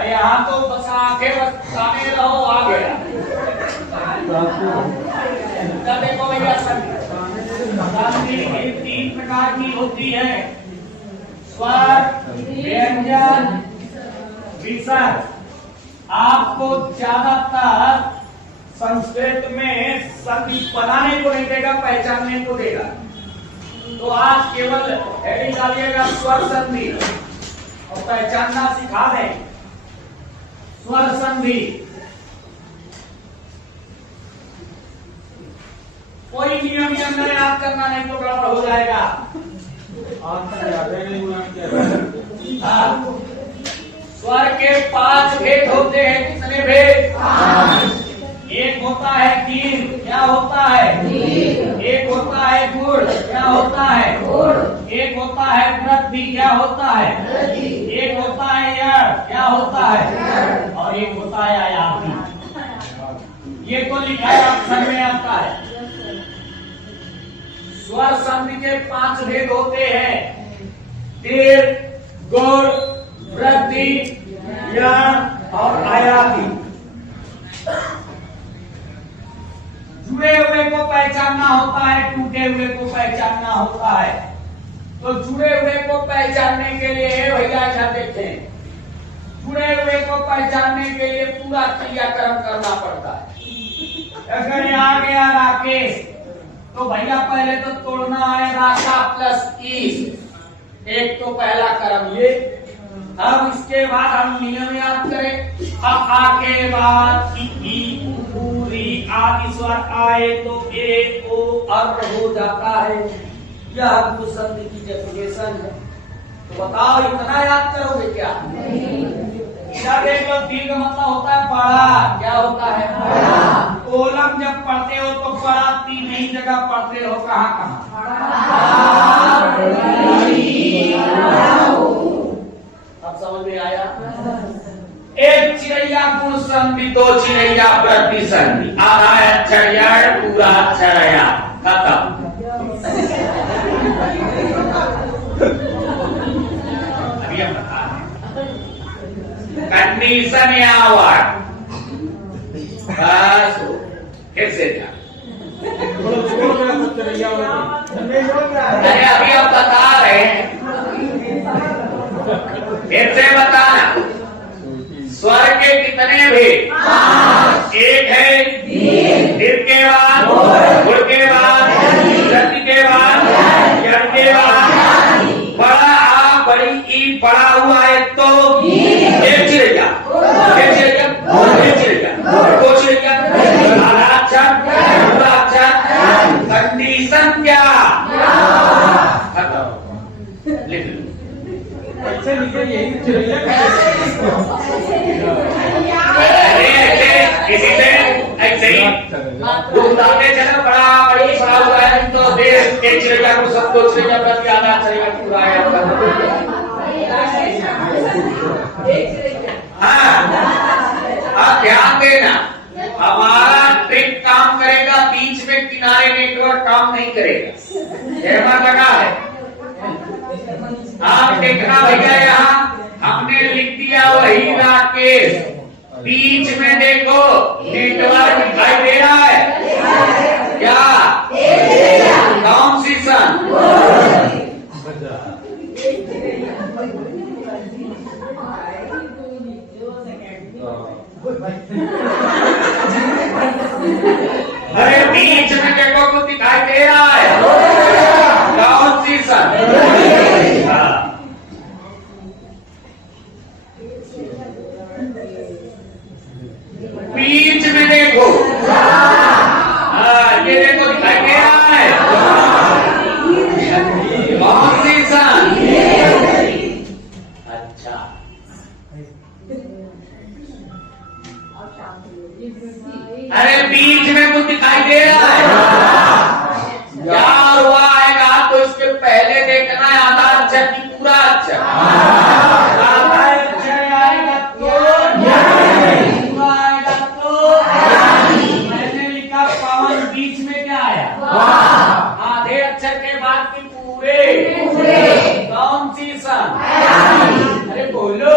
यहाँ तो बस आंखें बताने रहो आ गया। देखो भैया संधि तीन प्रकार की होती है, स्वर, व्यंजन, विसर्ग। आपको ज्यादातर संस्कृत में संधि बनाने को नहीं देगा, पहचानने को देगा। तो आज केवल हेडिंग डालिएगा स्वर संधि और पहचानना सिखा दें। स्वर संधि कोई नियम नहीं याद करना, नहीं तो गड़बड़ हो जाएगा। स्वर के 5 भेद होते हैं। कितने भेद? एक होता है कील, क्या होता है? एक होता है गुण, क्या होता है? एक होता है वृद्धि, क्या होता है? एक होता है यड़, क्या होता है? और एक होता है आयामी। ये तो लिखा है अक्षर में आता है। स्वर संधि के 5 भेद होते हैं, दीर्घ, गुण, वृद्धि, यड़ और आयामी। जुड़े हुए को पहचानना होता है, टूटे हुए को पहचानना होता है। तो जुड़े हुए को पहचानने के लिए भैया क्या देखते हैं, जुड़े हुए को पहचानने के लिए पूरा क्रियाक्रम करना पड़ता है। अगर आ गया राकेश, तो भैया पहले तो तोड़ना है राका प्लस ईस, एक तो पहला क्रम ये। अब इसके बाद हम नियम याद करें। आ के बाद ई पूरी आदि स्वर आए तो ए ओ अर्थ हो जाता है। यह संधि की डेफिनेशन है। तो बताओ इतना याद करोगे क्या? क्या देख लो, दीर्घ मतलब होता है बड़ा, क्या होता है? बड़ा। ओलम जब पढ़ते हो तो बड़ा 3 ही जगह पढ़ते हो, कहाँ कहाँ? अब समझ में आया? एक चिड़ैया गुण संधि, 2 चिड़ैया वृद्धि संधि, आधा अक्षर यड़, पूरा अक्षर या, खत्म। अभी हम बता कंडीशन या वर्ड, बस फिर से क्या? अरे अभी हम बता रहे हैं, फिर से बताना। स्वर के कितने भेद? 1 है दीर्घ के बाद, गुण के बाद, वृद्धि के बाद, यड़ के बाद, बड़ा आ बड़ी ई पड़ा हुआ है तो एक चिड़ैया, एक चिड़ैया, एक चिड़ैया, 2 चिड़ैया, आधा अक्षर, पूरा अक्षर। कंडीशन क्या? लिख लो। ऐसे लिखे यही चिड़ैया। ऐसे ही बताते चलो, बड़ा बड़ी पड़ा हुआ है तो देश एक चिड़ैया को सब 2 चिड़ैया प्रति आधा चिड़ैया पूरा है। हाँ, ध्यान देना, हमारा ट्रिक काम करेगा, बीच में किनारे नेटवर्क काम नहीं करेगा। जयमा लगा है, आप देखना भैया, यहाँ हमने लिख दिया वही राकेश, बीच में देखो नेटवर्क दिखाई दे रहा है क्या? कौन सी सन? अरे बीच में देखो कुछ दिखाई दे रहा है, कौन सी सन? बीच में देखो, ये देखो दिखाई दे रहा है, कौन सी सन? अच्छा, अरे बीच में कुछ दिखाई दे रहा है, क्या हुआ आएगा? तो इसके पहले देखना है आधा अक्षर की पूरा अक्षर, आधा अक्षर आएगा तो पूरा आएगा तो। मैंने लिखा पवन, बीच में क्या आया? आधे अक्षर के बाद की पूरे, कौन सी सन? अरे बोलो।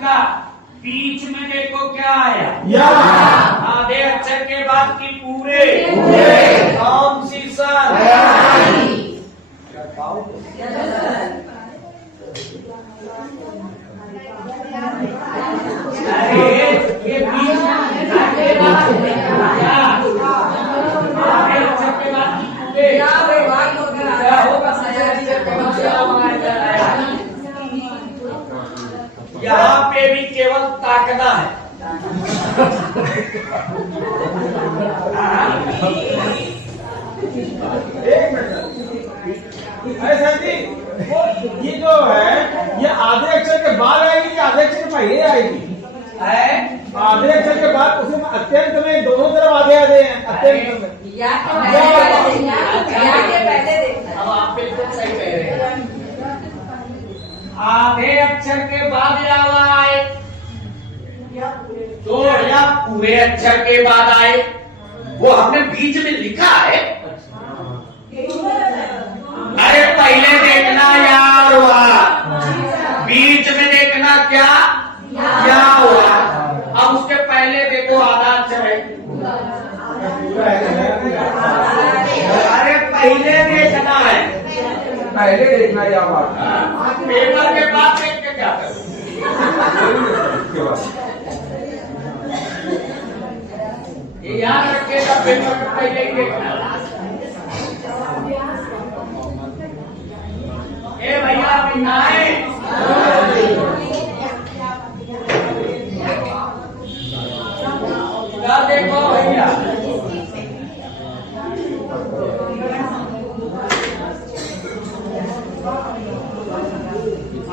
का बीच में देखो क्या आया, या। आधे अक्षर के बाद की पूरे कौन सी सर? अरे ये बीच आधे अक्षर के बाद की पूरे क्या होगा? यहाँ पे भी केवल ताकना है। एक मिनट ऐसा जी, ये जो है ये आधे अक्षर के बाद आएगी या आधे अक्षर के पहले आएगी? आधे अक्षर के बाद उसमें अत्यंत में दोनों तरफ आधे आधे हैं। अत्यंत में अब आप बिल्कुल सही कह रहे हैं। आधे अक्षर के बाद यावा आए तो या पूरे अक्षर के बाद आए, वो हमने बीच में लिखा है। अरे पहले देखना यार हुआ, बीच में देखना क्या क्या हुआ। अब उसके पहले देखो आधा अक्षर है। अरे पहले देखना है, पहले देखना या बात पेपर के बाद देख के क्या करो। ये याद रखिएगा, पेपर के पहले ही देखना। ए भैया बिनाए क्या देखो भैया,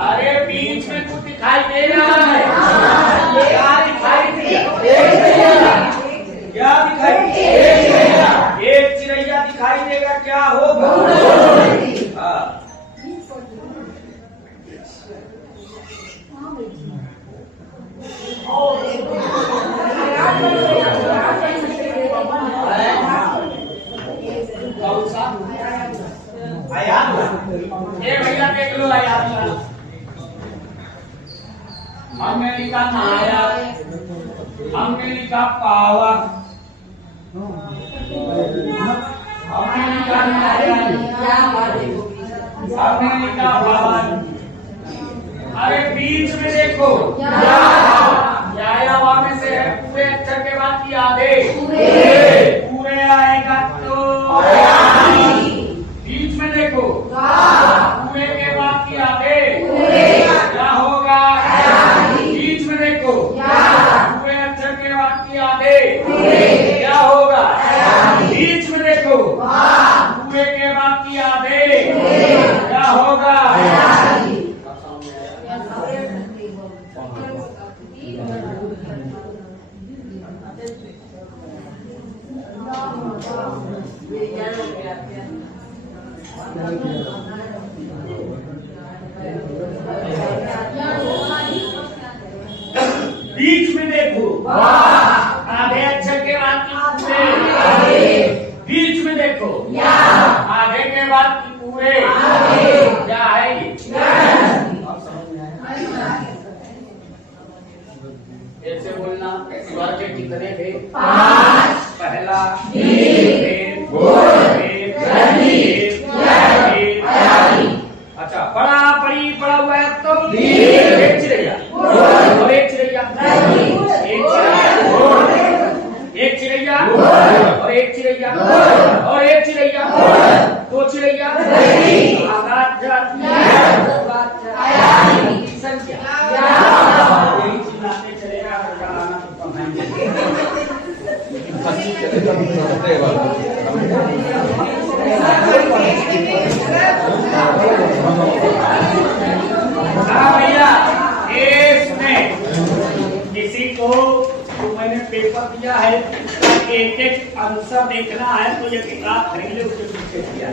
अरे बीच में कुछ दिखाई दे रहा है। क्या दिखाई दिया? क्या दिखाई? एक चिड़ैया दिखाई देगा, क्या होगा? ये भैया देख लो आयात, हमने लिखा नाया, हमने लिखा पावर, हमने लिखा नारायण, हमने लिखा भवन। अरे बीच में देखो या वहां में से है पूरे अक्षर के बाद की आधे पूरे आएगा तो बीच में देखो पूरे के बाद की आधे क्या होगा? बीच में देखो पूरे अक्षर के बाद की आधे क्या होगा? बीच में देखो पूरे के बाद की आधे क्या होगा? बीच में देखो आधे अक्षर के बाद की पूरे, बीच में देखो आधे के बाद की पूरे क्या है? ऐसे बोलना। स्वर के कितने थे? पहला अच्छा, बड़ा बड़ी बड़ा हुआ है तो एक चिड़ैया और एक चिड़ैया, एक चिड़ैया और एक चिड़ैया और एक चिड़ैया, दो चिड़ैया, संख्या चिल्लाते चलेगा। हाँ भैया, इसमें किसी को तो मैंने पेपर दिया है, एक एक आंसर देखना है तो ये किताब खरीद ले, उसके पीछे दिया